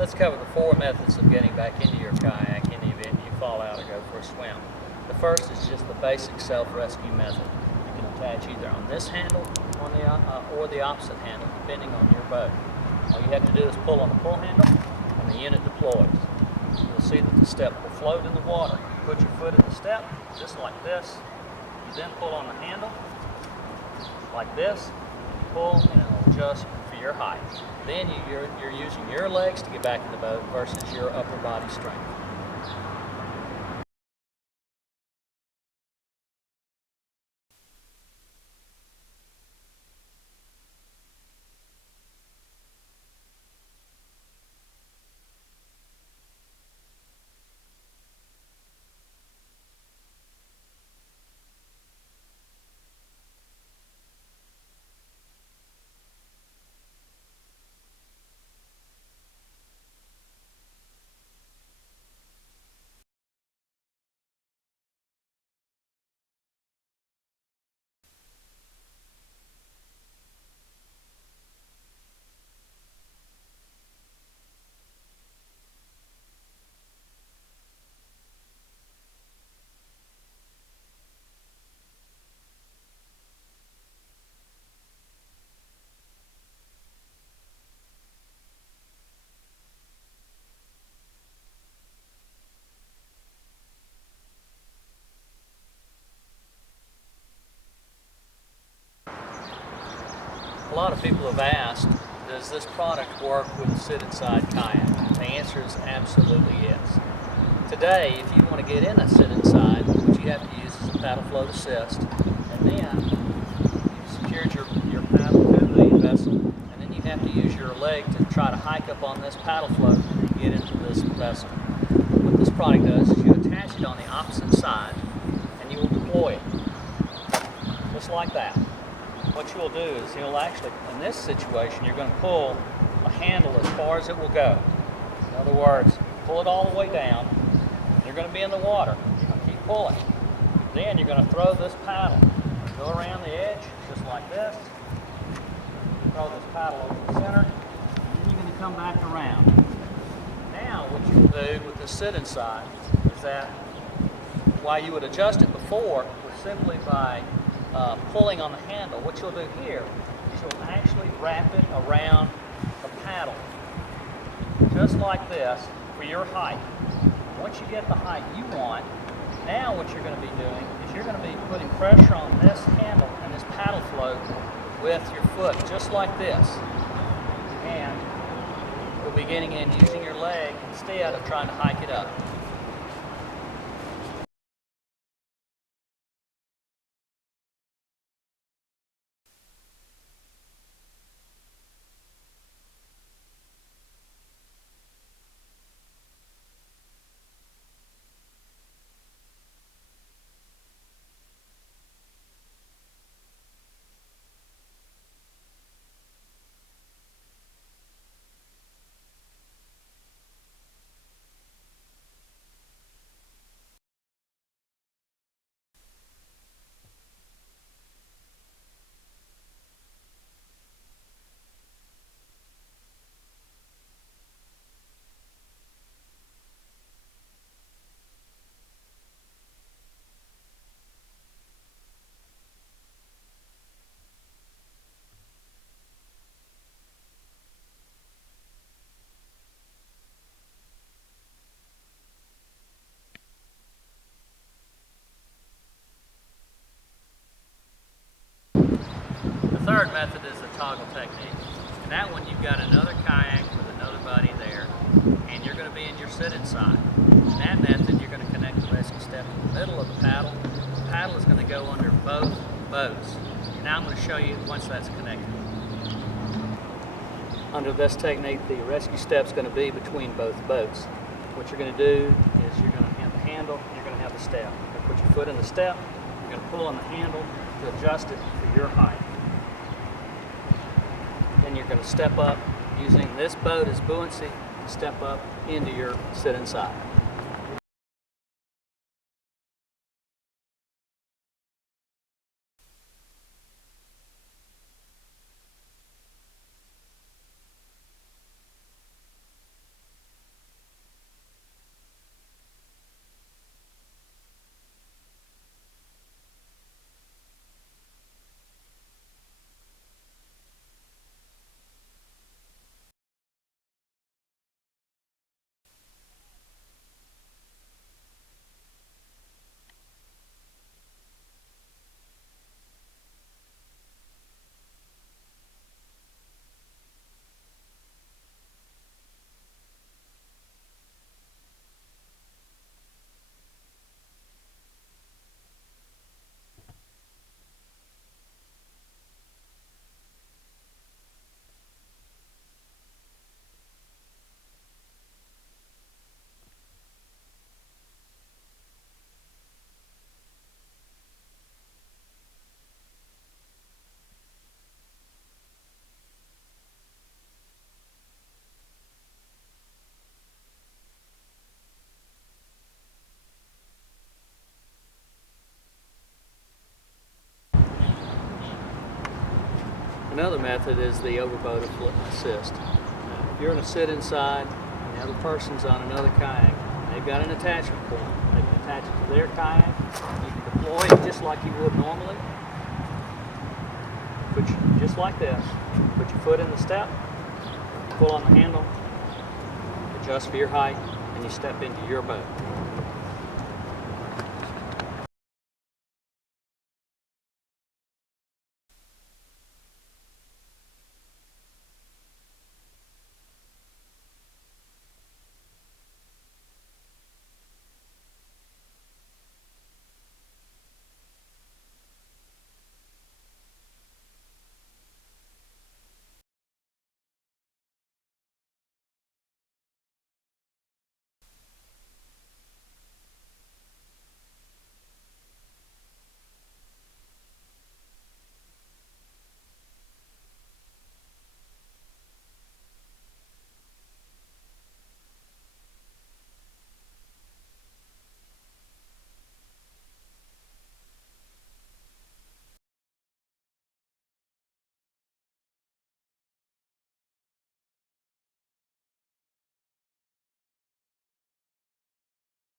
Let's cover the 4 methods of getting back into your kayak in the event you fall out or go for a swim. The first is just the basic self-rescue method. You can attach either on this handle or the opposite handle, depending on your boat. All you have to do is pull on the pull handle and the unit deploys. You'll see that the step will float in the water. You put your foot in the step, just like this. You then pull on the handle, like this, pull, and it'll adjust for your height. Then you're using your legs to get back in the boat versus your upper body strength. A lot of people have asked, does this product work with a sit-inside kayak? The answer is absolutely yes. Today, if you want to get in a sit-inside, what you have to use is a paddle float assist, and then you've secured your paddle to the vessel, and then you have to use your leg to try to hike up on this paddle float and get into this vessel. What this product does is you attach it on the opposite side, and you will deploy it, just like that. What you'll do is you'll actually, in this situation, you're going to pull a handle as far as it will go. In other words, pull it all the way down. You're going to be in the water. You're going to keep pulling. Then you're going to throw this paddle. Go around the edge, just like this. Throw this paddle over the center. And then you're going to come back around. Now what you'll do with the sit-inside is that while you would adjust it before was simply by pulling on the handle, what you'll do here is you'll actually wrap it around the paddle, just like this, for your height. Once you get the height you want, now what you're going to be doing is you're going to be putting pressure on this handle and this paddle float with your foot, just like this. And you'll be getting in using your leg instead of trying to hike it up. The third method is the toggle technique. And that one, you've got another kayak with another buddy there, and you're going to be in your sit-inside. In that method, you're going to connect the rescue step in the middle of the paddle. The paddle is going to go under both boats. Now I'm going to show you once that's connected. Under this technique, the rescue step is going to be between both boats. What you're going to do is you're going to have the handle, you're going to have the step. You're going to put your foot in the step, you're going to pull on the handle to adjust it for your height. Then you're going to step up using this boat as buoyancy, step up into your sit-inside. Another method is the overboat assist. Now, if you're in a sit inside and the other person's on another kayak, they've got an attachment point. They can attach it to their kayak. You can deploy it just like you would normally. Just like this. Put your foot in the step, pull on the handle, adjust for your height, and you step into your boat.